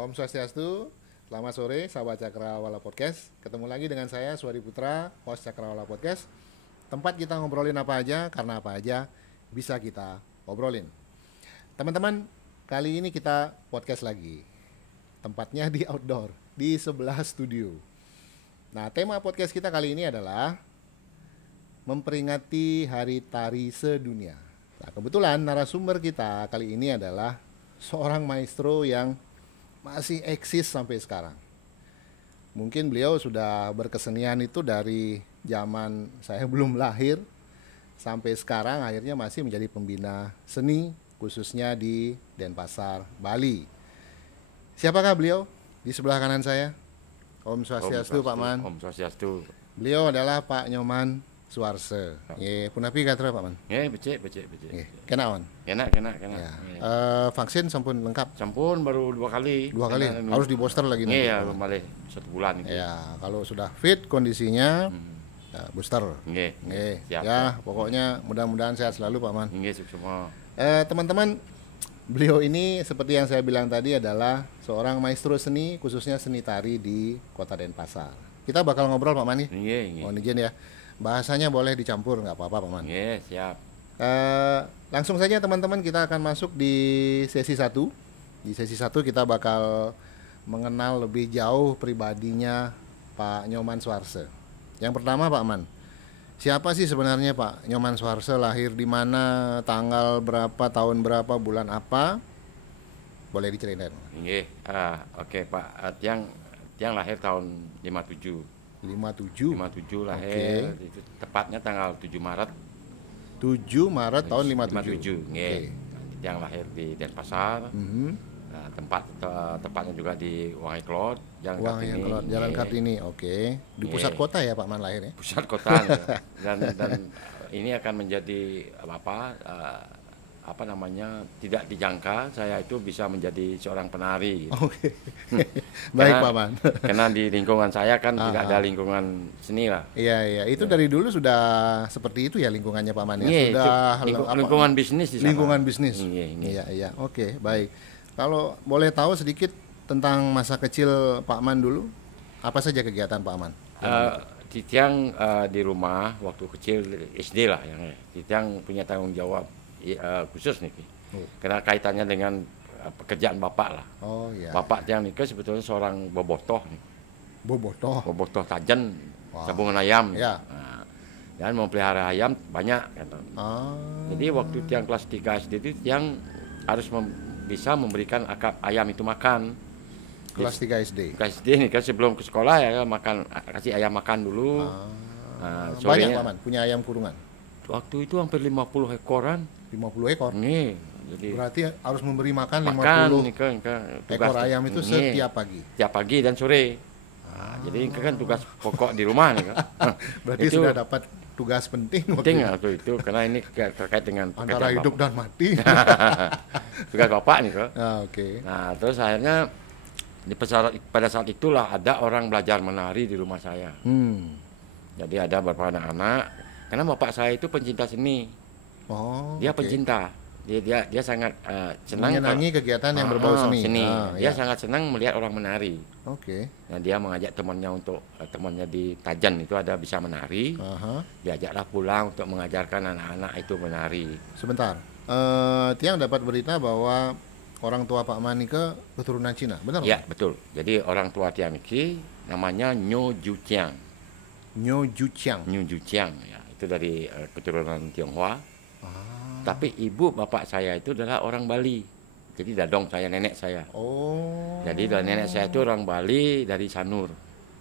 Om Swastiastu, selamat sore sahabat Cakrawala Podcast. Ketemu lagi dengan saya Suwadi Putra, host Cakrawala Podcast. Tempat kita ngobrolin apa aja, karena apa aja bisa kita obrolin. Teman-teman, kali ini kita podcast lagi. Tempatnya di outdoor, di sebelah studio. Nah, tema podcast kita kali ini adalah memperingati Hari Tari Sedunia. Nah, kebetulan narasumber kita kali ini adalah seorang maestro yang masih eksis sampai sekarang. Mungkin beliau sudah berkesenian itu dari zaman saya belum lahir sampai sekarang, akhirnya masih menjadi pembina seni khususnya di Denpasar, Bali. Siapakah beliau? Di sebelah kanan saya, Om Swastiastu, Pak Man. Om Swastiastu. Beliau adalah Pak Nyoman Suarse. Punapi katra Pak Man. Becek. Kena on. Kena. Ya. Vaksin sampun lengkap. Sampun baru 2 kali. Dua kali. Harus di booster lagi nanti. Iya, kembali 1 bulan itu. Ya, kalau sudah fit kondisinya, ya, booster. Siap. Ya, pokoknya mudah-mudahan sehat selalu Pak Man. Semua. Teman-teman, beliau ini seperti yang saya bilang tadi adalah seorang maestro seni, khususnya seni tari di Kota Denpasar. Kita bakal ngobrol Pak Man nih. Mohon izin ya. Bahasanya boleh dicampur, nggak apa-apa Pak Man. Siap. Langsung saja teman-teman, kita akan masuk di sesi 1. Di sesi 1 kita bakal mengenal lebih jauh pribadinya Pak Nyoman Suarse. Yang pertama Pak Man, siapa sih sebenarnya Pak Nyoman Suarse? Lahir di mana, tanggal berapa, tahun berapa, bulan apa? Boleh diceritain. Oke Pak. Tiang lahir tahun 57. 57 lahir. Itu tepatnya tanggal 7 Maret. 7 Maret tahun 57. Yang lahir di Denpasar. Nah, tempatnya juga di Wangaiklot, Jalan Kartini. Di pusat kota ya Pak Man lahir ya? Pusat kota. dan ini akan menjadi tidak dijangka saya itu bisa menjadi seorang penari gitu. Baik Pak Man. Karena di lingkungan saya kan tidak ada lingkungan seni lah. Iya, itu dari dulu sudah seperti itu ya lingkungannya Pak Man ya. Sudah lingkungan bisnis di sana. Lingkungan bisnis. Iya. Oke, baik. Kalau boleh tahu sedikit tentang masa kecil Pak Man dulu, apa saja kegiatan Pak Man? Tiang di rumah waktu kecil SD lah yang Tiang punya tanggung jawab khusus nih, karena kaitannya dengan pekerjaan bapak lah. Bapak Tiang nikah sebetulnya seorang bobotoh nih. Bobotoh tajen, sabungan ayam. Dan memelihara ayam banyak gitu. Jadi waktu Tiang kelas 3 SD itu Tiang harus bisa memberikan ayam itu makan. Kelas 3 SD. Kelas SD nih kan sebelum ke sekolah ya kasih ayam makan dulu. Banyak Pak Man punya ayam kurungan. Waktu itu hampir 50 ekoran. 50 ekor. Jadi berarti harus memberi makan 50 ekor ayam itu setiap pagi. Setiap pagi dan sore. Jadi itu kan tugas pokok di rumah nih kan. Berarti itu sudah dapat tugas penting waktu itu karena ini terkait dengan antara hidup dan mati. Tugas bapak nih kan. Nah, terus akhirnya pada saat itulah ada orang belajar menari di rumah saya. Jadi ada beberapa anak-anak, karena bapak saya itu pencinta seni. Dia pencinta. Dia sangat senang menyenangi kegiatan yang berbau seni. Dia sangat senang melihat orang menari. Nah, dia mengajak temannya di Tajan itu ada bisa menari. Diajaklah pulang untuk mengajarkan anak-anak itu menari. Sebentar. Tiang dapat berita bahwa orang tua Pak Manike keturunan Cina, benar? Ya, betul. Jadi orang tua Tiang Niki namanya Nyo Juciang. Nyo Juciang Ya, itu dari keturunan Tionghoa. Tapi ibu bapak saya itu adalah orang Bali. Jadi dadong saya, nenek saya. Jadi nenek saya itu orang Bali dari Sanur.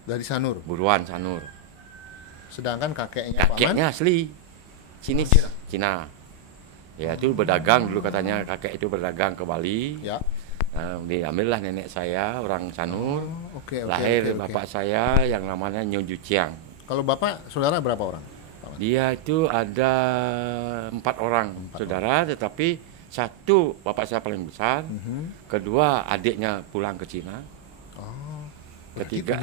Dari Sanur? Buruan Sanur. Sedangkan kakeknya Pak Man? Asli Cina. Ya, itu berdagang dulu katanya, kakek itu berdagang ke Bali. Ya. Diambillah nenek saya orang Sanur. Lahir bapak saya yang namanya Nyo Juciang. Kalau bapak saudara berapa orang? Dia itu ada 4 orang saudara, tetapi satu bapak saya paling besar, kedua adiknya pulang ke Cina, ketiga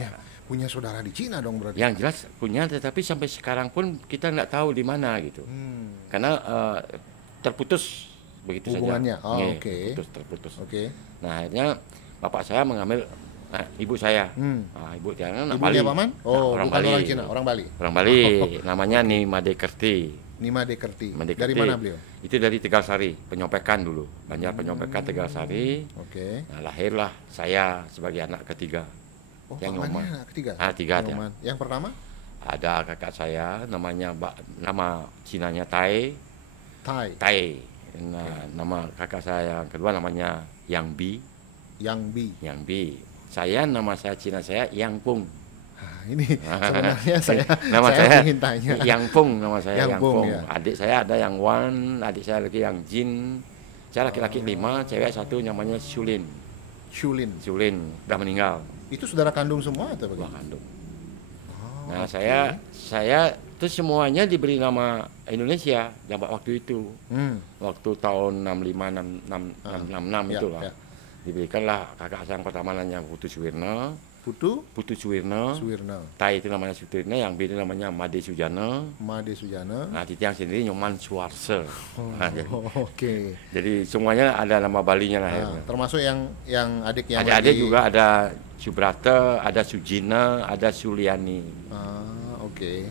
punya saudara di Cina dong berarti. Yang jelas punya, tetapi sampai sekarang pun kita nggak tahu di mana gitu, karena terputus begitu hubungannya saja. Terputus. Nah, akhirnya bapak saya mengambil ibu saya. Ibu saya kan Ibunya Bali. Paman? Oh, orang bukan Bali. orang Cina, orang Bali. Orang Bali, namanya Nima Dekerti. Nima Dekerti. Dekerti. Dari mana beliau? Itu dari Tegalsari, Penyopekan dulu. Banjar Penyopekan Tegalsari. Oke. Nah, lahirlah saya sebagai anak ketiga. Oh, yang Pamannya Nyoman. anak ketiga? Tiga. Yang pertama? Ada kakak saya, nama Cinanya Tai. Tai. Nah, nama kakak saya yang kedua namanya Yang Bi. Yang Bi. Saya nama Cina saya Yang Pung. Ini sebenarnya saya ingin tanya. Yang Pung nama saya Yang Pung. Ya. Adik saya ada Yang Wan, adik saya lagi Yang Jin. Saya laki-laki 5, cewek 1 namanya Shulin. Udah meninggal. Itu saudara kandung semua atau bagaimana? Kandung. Nah, okay. saya itu semuanya diberi nama Indonesia waktu itu. Waktu tahun 65 66 itulah. Ya. Diberikanlah kakak saya yang pertama namanya Putu Suwirna. Putu Suwirna. Tai itu namanya Suwirna, yang B itu namanya Made Sujana. Nah, Titiang sendiri Nyoman Suwarse. Oke. Jadi semuanya ada nama Balinya lah. Termasuk yang adik yang adik juga ada Subrata, ada Sujina, ada Suliani. Oke.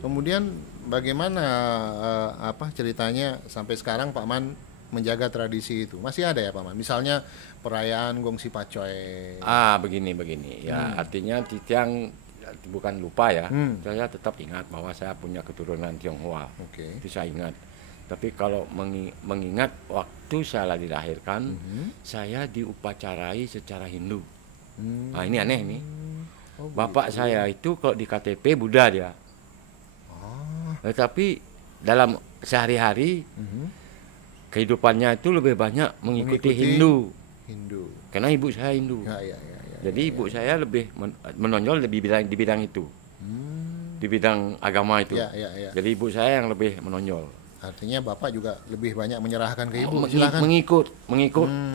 Kemudian bagaimana ceritanya sampai sekarang Pak Man menjaga tradisi itu? Masih ada ya Pak Man? Misalnya perayaan Gongsi Pacoy. Begini. Ya, artinya Titiang bukan lupa ya. Saya tetap ingat bahwa saya punya keturunan Tionghoa. Itu saya ingat. Tapi kalau mengingat waktu saya dilahirkan, saya diupacarai secara Hindu. Ini aneh nih. Bapak saya itu kalau di KTP Buddha dia. Tetapi dalam sehari-hari kehidupannya itu lebih banyak mengikuti Hindu. Karena ibu saya Hindu. Jadi ibu saya lebih menonjol di bidang itu. Di bidang agama itu. Jadi ibu saya yang lebih menonjol. Artinya Bapak juga lebih banyak menyerahkan ke ibu. Mengikut,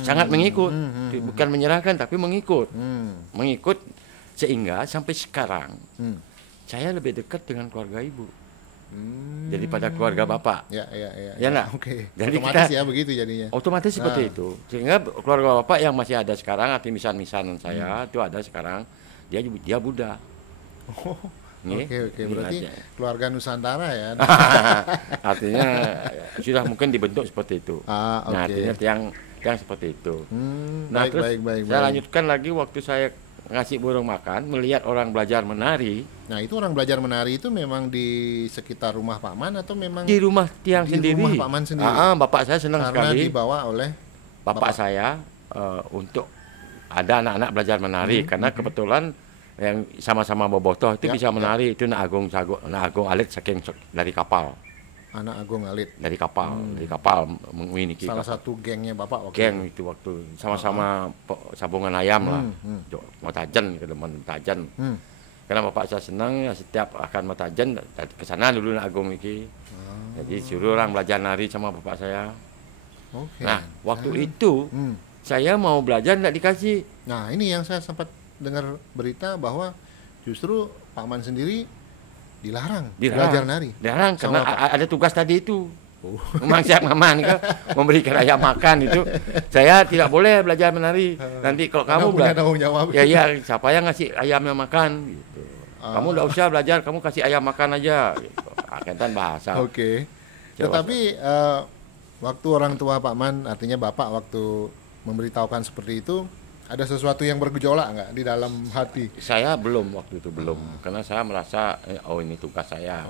sangat mengikut. Bukan menyerahkan tapi mengikut. Mengikut sehingga sampai sekarang saya lebih dekat dengan keluarga ibu. Jadi pada keluarga Bapak. Ya enggak? Oke. Jadi otomatis ya begitu jadinya. Otomatis seperti itu. Sehingga keluarga Bapak yang masih ada sekarang, arti misan-misanan saya itu ada sekarang, dia Buddha. Oke. Berarti keluarga Nusantara ya. Artinya sudah mungkin dibentuk seperti itu. Nah, artinya tiang seperti itu. Baik. Saya lanjutkan lagi waktu saya ngasih burung makan, melihat orang belajar menari. Nah, itu orang belajar menari itu memang di sekitar rumah Pak Man atau memang di rumah tiang sendiri? Di rumah Pak Man sendiri. Bapak saya senang karena sekali. Dibawa oleh bapak saya untuk ada anak-anak belajar menari karena kebetulan yang sama-sama bobotoh itu bisa menari. Itu Nak Agung Alit saking dari kapal. Anak Agung Alit dari kapal, memiliki salah satu gengnya Bapak waktu sama-sama sabungan ayam lah. Matajan ke depan Matajan. Karena Bapak saya senang setiap akan Matajan ke sana dulu Nak Agung iki. Jadi suruh orang belajar nari sama Bapak saya. Nah, waktu itu saya mau belajar tidak dikasih. Nah, ini yang saya sempat dengar berita bahwa justru Pak Man sendiri dilarang belajar nari. Dilarang karena ada tugas tadi itu. Memang siap Maman memberikan ayam makan itu. Saya tidak boleh belajar menari. Nanti kalau kamu punya tanggung jawab. Ya, siapa yang ngasih ayamnya makan gitu. Kamu tidak usah belajar, kamu kasih ayam makan aja gitu. Akhirnya bahasa. Tetapi waktu orang tua Pak Man, artinya Bapak waktu memberitahukan seperti itu, ada sesuatu yang bergejolak nggak di dalam hati? Saya waktu itu belum, karena saya merasa ini tugas saya,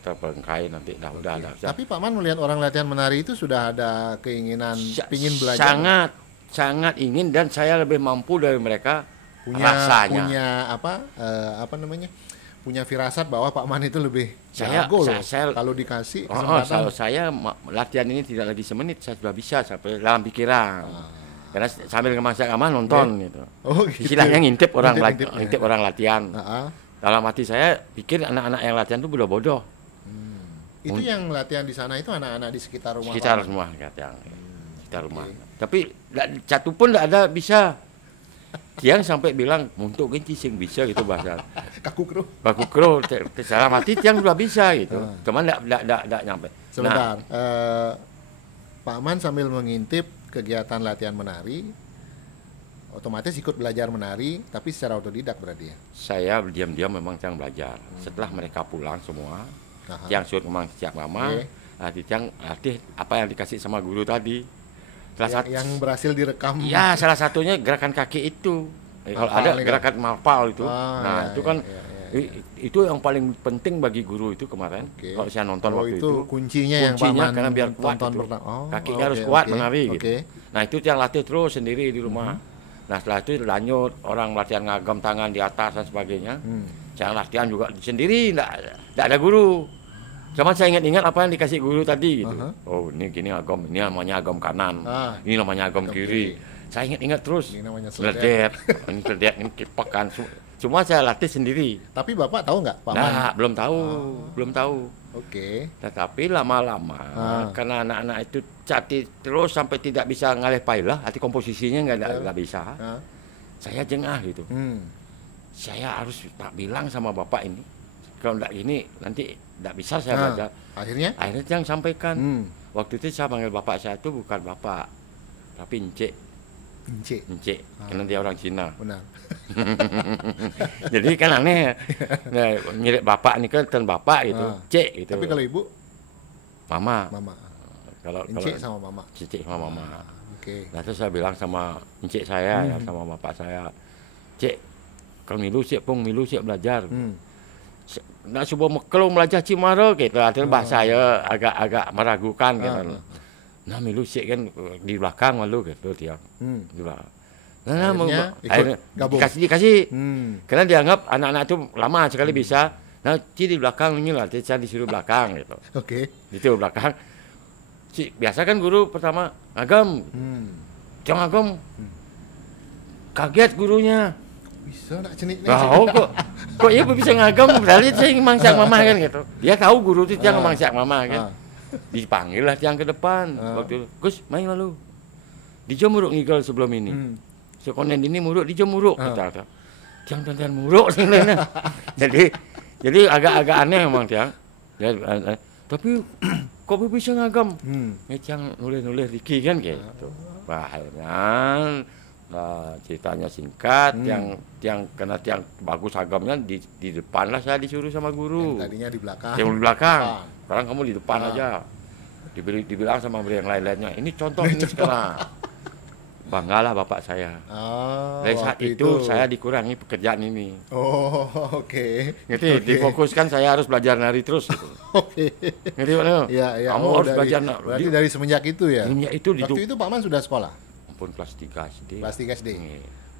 terbengkai nanti udah. Tapi Pak Man melihat orang latihan menari itu sudah ada keinginan pingin belajar. Sangat ingin, dan saya lebih mampu dari mereka. Rasanya punya firasat bahwa Pak Man itu lebih jago loh. Kalau dikasih kesempatan. Kalau saya latihan ini tidak lagi semenit, saya sudah bisa sampai dalam pikiran. Karena sambil ngemasak nonton gitu. Istilahnya ngintip orang latihan. Dalam hati saya pikir anak-anak yang latihan itu bodoh. Itu yang latihan di sana itu anak-anak di sekitar rumah. Sekitar rumah latihan. Sekitar rumah. Tapi satu pun tidak ada bisa. Tiang sampai bilang untuk genci sing bisa gitu bahasa. Kaku kru. Dalam hati Tiang sudah bisa gitu. Cuman tidak nyampe. Sebentar. Pak Man sambil mengintip kegiatan latihan menari, otomatis ikut belajar menari, tapi secara otodidak berarti ya? Saya diam-diam memang Tiang belajar. Setelah mereka pulang semua, Tiang suruh memang siap mama, Tiang latih apa yang dikasih sama guru tadi. Yang berhasil direkam. Ya, salah satunya gerakan kaki itu. Kalau ada gerakan mapal itu, itu kan itu yang paling penting bagi guru itu kemarin. Kalau saya nonton waktu itu kuncinya karena biar kuat itu. Kakinya harus kuat menari gitu. Nah, itu yang latih terus sendiri di rumah. Nah, setelah itu lanjut orang latihan ngagam tangan di atas dan sebagainya. Saya latihan juga sendiri, enggak ada guru. Cuma saya ingat-ingat apa yang dikasih guru tadi gitu. Oh, ini gini agam, ini namanya agam kanan. Ini namanya agam kiri. Saya ingat-ingat terus. Ini namanya seledet. Ini seledet, ini kipakan. Cuma saya latih sendiri. Tapi Bapak tahu nggak, Pak Man? Nah, belum tahu. Oke. Tetapi lama-lama karena anak-anak itu cati terus sampai tidak bisa ngalih pailah, arti komposisinya nggak bisa. Saya jengah gitu. Saya harus tak bilang sama bapak ini, kalau nggak gini nanti nggak bisa saya belajar. Akhirnya yang sampaikan. Waktu itu saya panggil bapak saya itu bukan bapak, tapi Encik. Karena dia orang Cina. Benar. Jadi kan aneh. Nah, mirip bapak nih kan bapak gitu, Cek gitu. Tapi kalau ibu? Mama. Kalau Encik sama mama. Encik sama mama. Oke. Nah, terus saya bilang sama Encik saya ya, sama bapak saya, Cek, kalau milu sih belajar. Nah, kalau belajar Cimaro gitu, artinya bahasa saya agak meragukan gitu. Nah, milu sih kan di belakang malu gitu dia. Di belakang. Nah, akhirnya dikasih. Karena dianggap anak-anak itu lama sekali bisa. Nah, di belakang ini lah, saya disuruh belakang gitu. Oke. Itu belakang. Biasa kan guru pertama ngagam. Jangan ngagam. Kaget gurunya. Bisa nak cenik nih. Kok ya bisa ngagam, berarti saya mangsak mama kan gitu. Dia tahu guru itu jangan mangsak mama kan. Dipanggil lah Tiang ke depan. Waktu itu, Gus, main lalu. Di Jomuruk ngigal sebelum ini. Sekonen ini muruk di Jomuruk. Tiang dan muruk. Jadi agak aneh memang Tiang. Tapi kok bisa ngagam? Tiang nulis Riki kan gitu. Akhirnya ceritanya singkat, Tiang karena Tiang bagus agamnya di depan lah saya disuruh sama guru. Yang tadinya di belakang. Yang di belakang. Sekarang kamu di depan aja. Dibilang sama yang lain-lainnya. Ini contoh ini sekarang. Banggalah bapak saya. Dari saat itu saya dikurangi pekerjaan ini. Oke. Difokuskan saya harus belajar nari terus. Gitu. Oke. Ngerti Pak? Iya. Kamu harus belajar nari. Berarti dari semenjak itu ya? Waktu itu Pak Man sudah sekolah? Ampun, kelas 3 SD. Kelas 3 SD.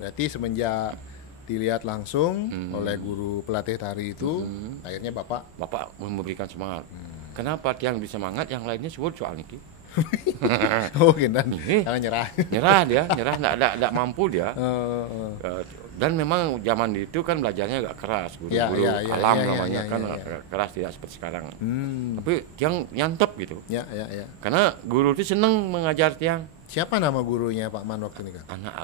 Berarti semenjak dilihat langsung oleh guru pelatih tari itu, akhirnya Bapak memberikan semangat. Kenapa Tiang bisa semangat, yang lainnya sebut soal niki. Gitu. Karena nyerah dia, enggak mampu dia. Dan memang zaman itu kan belajarnya agak keras, guru-guru alam namanya kan keras, tidak seperti sekarang. Tapi Tiang nyantep gitu. Karena guru itu senang mengajar Tiang. Siapa nama gurunya Pak Man waktu ini kan? Anak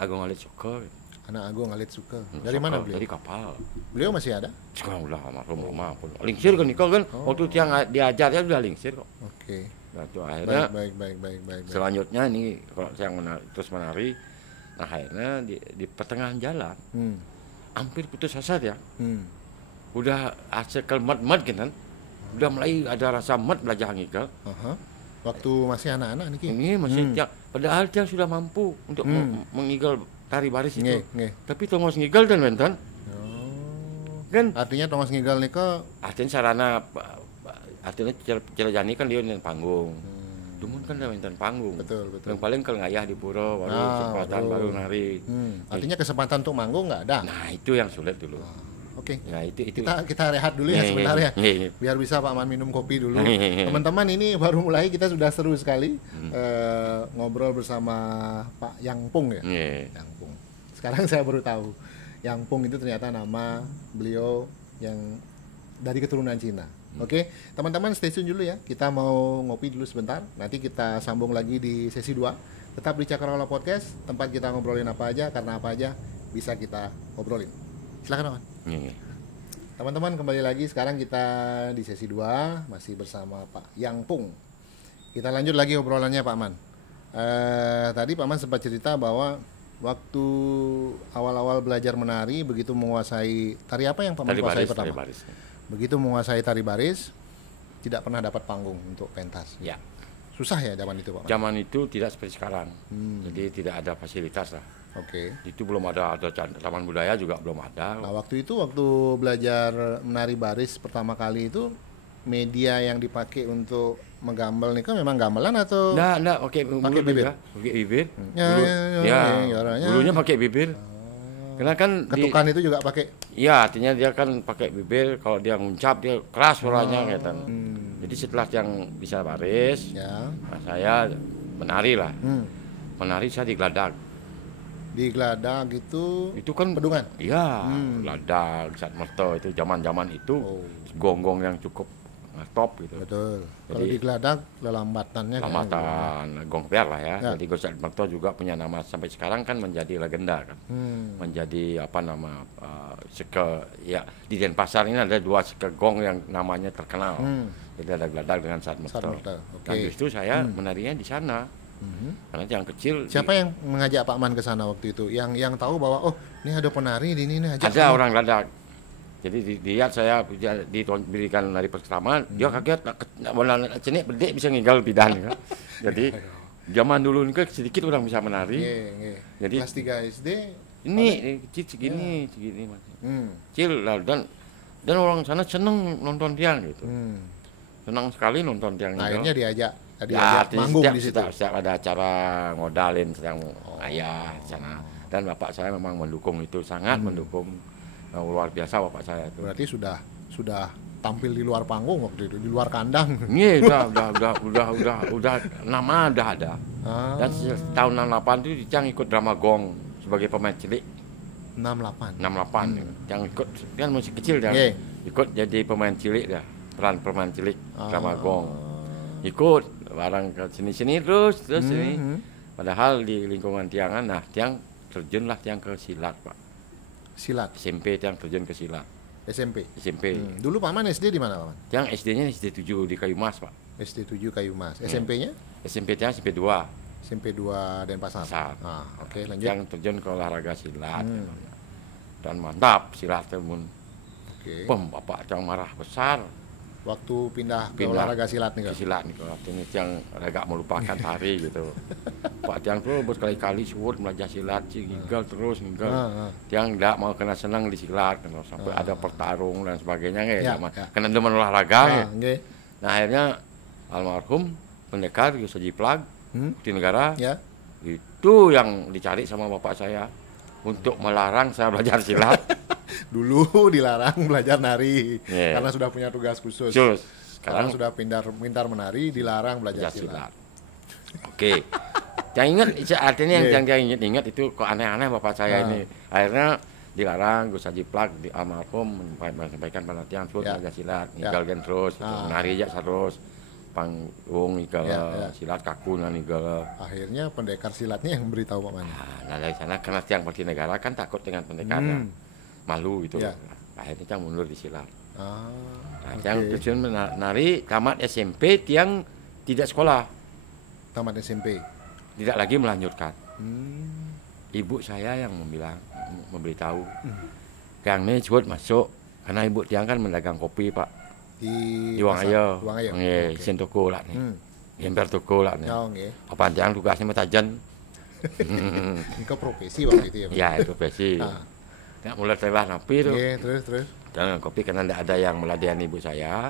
Agung Alit Suka. Anak Agung Alit Suka. Dari mana beliau? Dari kapal. Beliau masih ada? Sekarang udah almarhum pun. Lingsir kan nikah kan. Waktu Tiang diajarnya udah lingsir kok. Oke. Nah, akhirnya baik. Selanjutnya ini kalau saya terus menari, nah akhirnya di pertengahan jalan, hampir putus asa ya. Udah asekal mat kan. Udah mulai ada rasa mat belajar ngigal. Waktu masih anak-anak nih. Ini masih Tiang. Padahal Tiang sudah mampu untuk mengigal tari baris itu. Tapi tongos ngigal dan wenten. Kan artinya tongos ngigal nika artinya sarana artinya Cilajani kan dia nonton panggung. Dumun kan nonton panggung. Betul. Yang paling kalau ngayah di pura baru kesempatan baru nari. Artinya kesempatan untuk manggung nggak ada. Nah, itu yang sulit dulu. Oke. Nah, itu kita rehat dulu ya sebentar ya. Biar bisa Pak Man minum kopi dulu. Teman-teman, ini baru mulai, kita sudah seru sekali ngobrol bersama Pak Yang Pung ya. Yang Pung. Sekarang saya baru tahu Yang Pung itu ternyata nama beliau yang dari keturunan Cina. Oke, teman-teman stay tune dulu ya. Kita mau ngopi dulu sebentar. Nanti kita sambung lagi di sesi 2. Tetap di Cakrawala Podcast, tempat kita ngobrolin apa aja, karena apa aja bisa kita ngobrolin. Silakan, Pak. Teman-teman, kembali lagi. Sekarang kita di sesi 2 masih bersama Pak Yang Pung. Kita lanjut lagi obrolannya Pak Man. Tadi Pak Man sempat cerita bahwa waktu awal-awal belajar menari, begitu menguasai tari apa yang Paman kuasai pertama? Tari baris. Begitu menguasai tari baris, tidak pernah dapat panggung untuk pentas. Ya. Susah ya zaman itu, Pak? Zaman itu tidak seperti sekarang. Jadi tidak ada fasilitas lah. Oke. Itu belum ada taman budaya juga belum ada. Nah, waktu belajar menari baris pertama kali itu, media yang dipakai untuk menggambel nih kan memang gamelan atau Enggak, pakai bibir. Ya. Pakai bibir. Ya, Dulunya pakai bibir. Karena kan ketukan itu juga pakai. Iya, artinya dia kan pakai bibir, kalau dia nguncap dia keras suaranya gitu. Jadi setelah yang bisa baris, nah saya menari lah. Menari saya di geladak. Di geladak itu kan pedungan. Iya, geladak, Saat Merto itu zaman-zaman itu gonggong yang cukup top gitu. Betul. Kalau di geladak lelambatannya gong piar lah ya. Jadi Saat Merto juga punya nama sampai sekarang kan menjadi legenda kan. Menjadi apa nama ya di Denpasar ini ada 2 seke gong yang namanya terkenal. Jadi ada geladak dengan Saat Merto. Dan justru saya menarinya di sana. Karena yang kecil. Siapa yang mengajak Pak Man ke sana waktu itu? Yang tahu bahwa ini ada penari di ini ajak. Ada orang geladak. Jadi dilihat saya diberikan nari pertama, dia kaget, cenik bedek bisa nginggal bidan kan. Jadi zaman dulu ini sedikit orang bisa menari. Jadi kelas 3 SD ini segini kecil lah, dan orang sana seneng nonton tiang gitu. Senang sekali nonton tiang. Akhirnya diajak manggung di situ. Setiap ada acara ngodalin sedang ayah sana, dan bapak saya memang mendukung itu, sangat mendukung. Luar biasa bapak saya itu. Berarti sudah tampil di luar panggung waktu itu, di luar kandang. Iya, udah nama udah ada. Dan tahun 68 itu Cang ikut drama gong sebagai pemain cilik. 68. Yang ikut kan masih kecil dan ikut jadi pemain cilik dah, peran pemain cilik drama gong. Ikut barang ke sini terus sini. Padahal di lingkungan tiangan, nah tiang terjunlah tiang ke silat, Pak. Silat. SMP tiang terjun ke silat. SMP. Dulu Pak Man SD di mana, Pak Man? Tiang SD-nya SD 7 di Kayu Mas, Pak. SD 7 Kayu Mas. SMP-nya? SMP tiang SMP 2. SMP 2 Denpasar. Oke, lanjut. Yang terjun ke olahraga silat. Dan mantap silat temun. Bapak tiang marah besar. Waktu pindah ke olahraga silat nih, silat nih, ini yang agak melupakan tari gitu. Pak Tiang tuh berkali-kali suwut belajar silat, nginggal terus. Tiang enggak mau kena senang di silat, sampai ada pertarung dan sebagainya, kena demen olahraga. Nah akhirnya almarhum pendekar Gus Haji Plag di negara, itu yang dicari sama bapak saya untuk melarang saya belajar silat. Dulu dilarang belajar nari karena sudah punya tugas khusus. Sekarang sudah pintar menari, dilarang belajar silat. Oke. Yang ingat artinya yang ingat itu kok aneh-aneh bapak saya ini. Akhirnya dilarang Gus Haji Plag di almarhum menyampaikan pada tiang suruh belajar silat, ninggal terus, menari aja terus. Panggung ninggal silat kaku ninggal. Akhirnya pendekar silatnya yang beritahu Pak Man. Nah dari sana karena tiang parti negara kan takut dengan pendekarnya. Malu gitu. Akhirnya Tiang mundur di silat. Tiang tujuan menari tamat SMP, Tiang tidak sekolah. Tamat SMP. Tidak lagi melanjutkan. Ibu saya yang memberitahu. Kang ini cepet masuk karena ibu Tiang kan mendagang kopi, Pak. Di Wangayo. Nggih, isin toko lah nih. Gemper toko lah nih. Apa Tiang tugasnya metajan. Itu profesi waktu itu ya, Pak? Ya, itu profesi. Ya, mulai telah napi tuh. Terus. Dan kopi karena tidak ada yang meladeni ibu saya.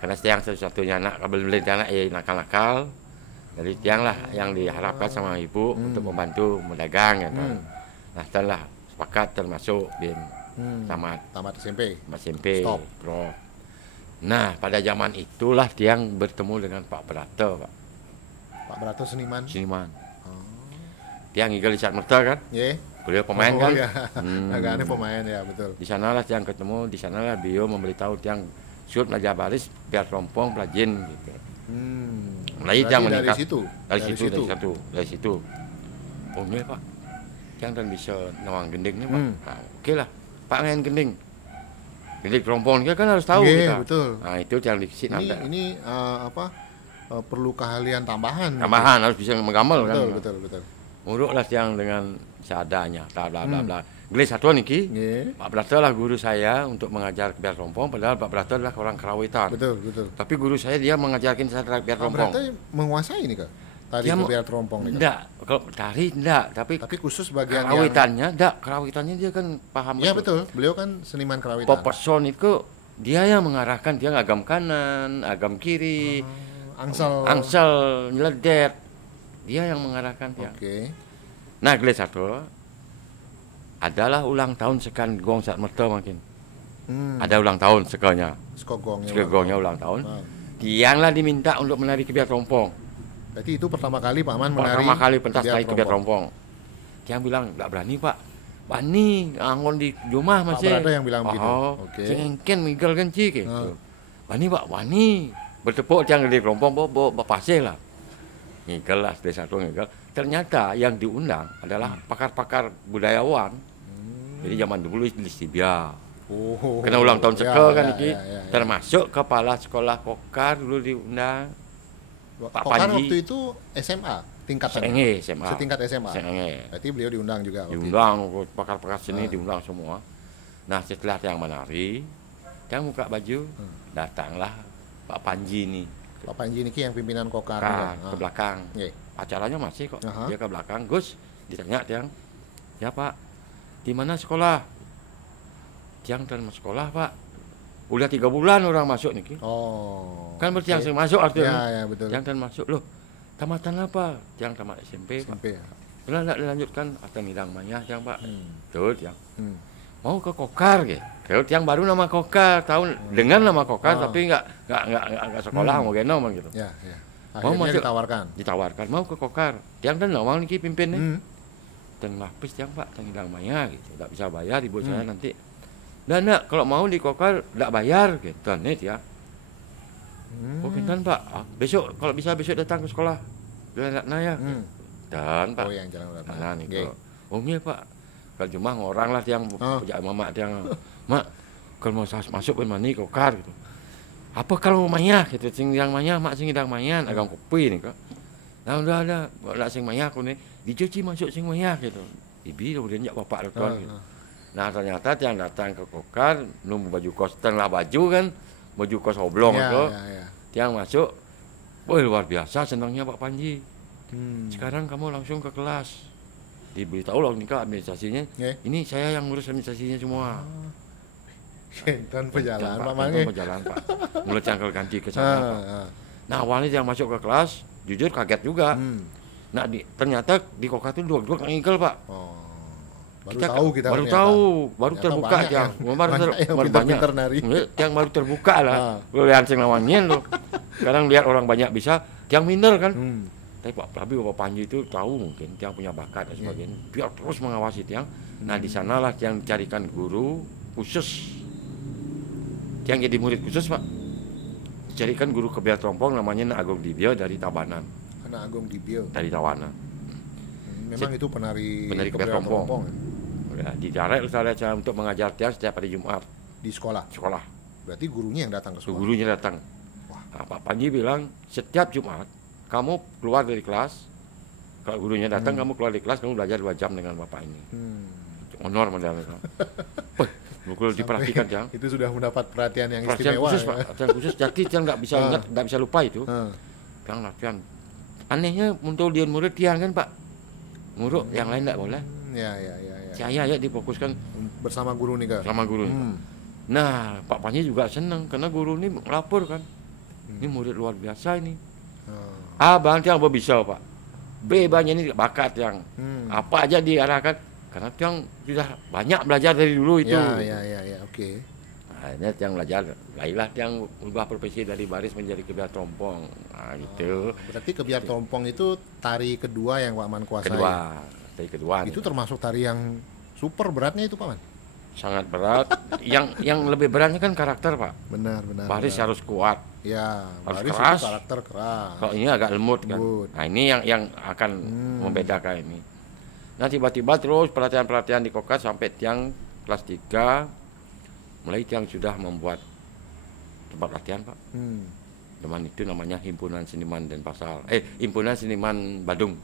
Karena Tiang satu-satunya anak, beli anak nakal-nakal. Jadi Tiang lah yang diharapkan sama ibu untuk membantu mendagang gitu. Nah, setelah sepakat termasuk bin tamat SMP. Stop. Nah, pada zaman itulah Tiang bertemu dengan Pak Brato, Pak. Pak Brato seniman. Tiang ngigel di Saat Merta kan? Beliau pemain kan? Agak aneh pemain ya, betul. Di sanalah Tiang ketemu, di sanalah beliau memberitahu Tiang shoot belajar baris biar rompong pelajin gitu. Mulai Tiang meningkat. Dari situ. Oh iya Pak, Tiang kan bisa nawang gending nih Pak. Nah, oke lah, Pak ngain gending. Gending rompong kan harus tahu kita. Betul. Nah itu Tiang dikasih nanda. Ini perlu keahlian tambahan. Harus bisa menggamel kan. Betul. nguruklah tiang dengan seadanya, bla bla bla bla. Gelis satu niki, Pak Brato lah guru saya untuk mengajar kebiar rompong, padahal Pak Brato adalah orang Karawitan. Betul, betul. Tapi guru saya dia mengajarkan saya kebiar rompong. Pak Brato menguasai nih kak? Tari kebiar rompong nih kak? Enggak, kalau tari enggak, tapi khusus bagian karawitannya enggak, karawitannya dia kan paham. Iya betul, beliau kan seniman karawitan. Poperson itu dia yang mengarahkan, dia agam kanan, agam kiri, angsal, nyeledet. Dia yang mengarahkan dia. Oke. Nah, gelis satu adalah ulang tahun sekan gong saat merta makin. Ada ulang tahun sekanya. Sekegongnya ulang tahun. Tianglah diminta untuk menari kebiar rompong. Berarti itu pertama kali Pak Man menari. Pertama kali pentas tari kebiar rompong. Tiang bilang enggak berani Pak. Bani angon di rumah masih. Pak Brato yang bilang begitu. Oke. Cengken migel kenci ke. Bani Pak, bani. Bertepuk tiang di rompong bawa pasir lah. Ngigel lah, satu ngigel. Ternyata yang diundang adalah pakar-pakar budayawan. Jadi zaman dulu di Sibia. Kena ulang tahun kan ini. Termasuk kepala sekolah Kokar dulu diundang. Pak Kokar Panji. waktu itu SMA tingkatan. SMA. Setingkat SMA. Berarti beliau diundang juga. Diundang, pakar-pakar seni diundang semua. Nah setelah yang menari, yang buka baju, datanglah Pak Panji nih. Pak Panji ini yang pimpinan Kokar ke belakang. Acaranya masih kok. Dia ke belakang. Gus ditanya tiang, ya Pak, di mana sekolah? Tiang dan sekolah Pak. Udah 3 bulan orang masuk nih. Kan berarti yang masuk artinya. Ya, betul. Tiang dan masuk loh. Tamatan apa? Tiang tamat SMP Pak. Pernah enggak dilanjutkan atau nidang manyah tiang Pak? Tuh tiang. Mau ke Kokar gitu. Kalau tiang baru nama Kokar, tahun dengan nama Kokar tapi enggak sekolah mau genom gitu. Ya. Mau masuk ditawarkan. Mau ke Kokar. Tiang dan nawang niki pimpin nih. Dan lapis tiang Pak, nidang manyah gitu. Enggak bisa bayar ibu saya nanti. Dan kalau mau di Kokar enggak bayar gitu nih ya. Oke kan Pak. Besok kalau bisa besok datang ke sekolah. Jalan Naya. Dan Pak. Yang jalan Nah nih nggih Pak. Kalau cuma orang lah yang punya mama tiang. Mak, kalau mau masuk ke mani Kokar gitu. Apa kalau manyah gitu, sing yang manyah mak sing hidang manyan agak kopi nih kok. Nah udah ada, lah sing manyah aku nih dicuci masuk sing manyah gitu. Ibi kemudian jak bapak lekon gitu. Nah ternyata yang datang ke Kokar nunggu baju kos tengah baju kan, baju kos oblong itu. Yang masuk, wah luar biasa senangnya Pak Panji. Sekarang kamu langsung ke kelas. Diberitahu loh nih Kak administrasinya. Ini saya yang ngurus administrasinya semua. Dan perjalanan Pak Man. Perjalanan Pak. Mulai cangkel ganti ke sana Pak. Nah awalnya yang masuk ke kelas, jujur kaget juga. Nah ternyata di Kokar itu dua ngigel Pak. Baru tahu, baru terbuka yang baru banyak. Yang baru terbuka lah. Lihat sing lawannya loh. Sekarang lihat orang banyak bisa, yang minder kan. Tapi Pak Panji itu tahu mungkin tiang punya bakat dan sebagainya. Biar terus mengawasi tiang. Nah di sanalah tiang carikan guru khusus. Tiang jadi murid khusus Pak. Carikan guru kebiar rompong namanya Nak Agung Dibio dari Tabanan. Nak Agung Dibio dari Tabanan. Memang itu penari kebiar rompong. Ya, dijarek saya untuk mengajar tiang setiap hari Jumat di sekolah. Berarti gurunya yang datang ke sekolah. Gurunya datang. Nah, Pak Panji bilang setiap Jumat kamu keluar dari kelas, kalau gurunya datang kamu keluar dari kelas, kamu belajar 2 jam dengan bapak ini. Honor mendalam. Betul diperhatikan Jang. Itu sudah mendapat perhatian yang istimewa. Khusus, Pak. Perhatian khusus. Jadi Jang nggak bisa ingat, nggak bisa lupa itu. Jang latihan. Anehnya untuk dia murid tiang kan Pak. Nguruk yang lain nggak boleh. Ya. Saya ya difokuskan bersama guru nih Kak. Sama guru. Nah Pak Panji juga senang karena guru ini melapor kan. Ini murid luar biasa ini. Bang tiang bisa Pak. Banyak ini bakat yang apa aja diarahkan karena tiang sudah banyak belajar dari dulu itu. Ya, oke. Akhirnya tiang belajar, lailah tiang ubah profesi dari baris menjadi kebiar trompong. Nah, gitu. Berarti kebiar trompong itu tari kedua yang Pak Man kuasai. Tari kedua. Itu termasuk tari yang super beratnya itu Pak Man. Sangat berat. yang lebih beratnya kan karakter Pak. Benar. Baris harus kuat. Ya, harus baris keras. Itu karakter keras. Kalau ini agak lembut kan. Nah ini yang akan membedakan ini. Nah tiba-tiba terus pelatihan di Kokar sampai tiang kelas 3 mulai tiang sudah membuat tempat latihan Pak. Teman itu namanya Himpunan Seniman Denpasar. Himpunan Seniman Badung.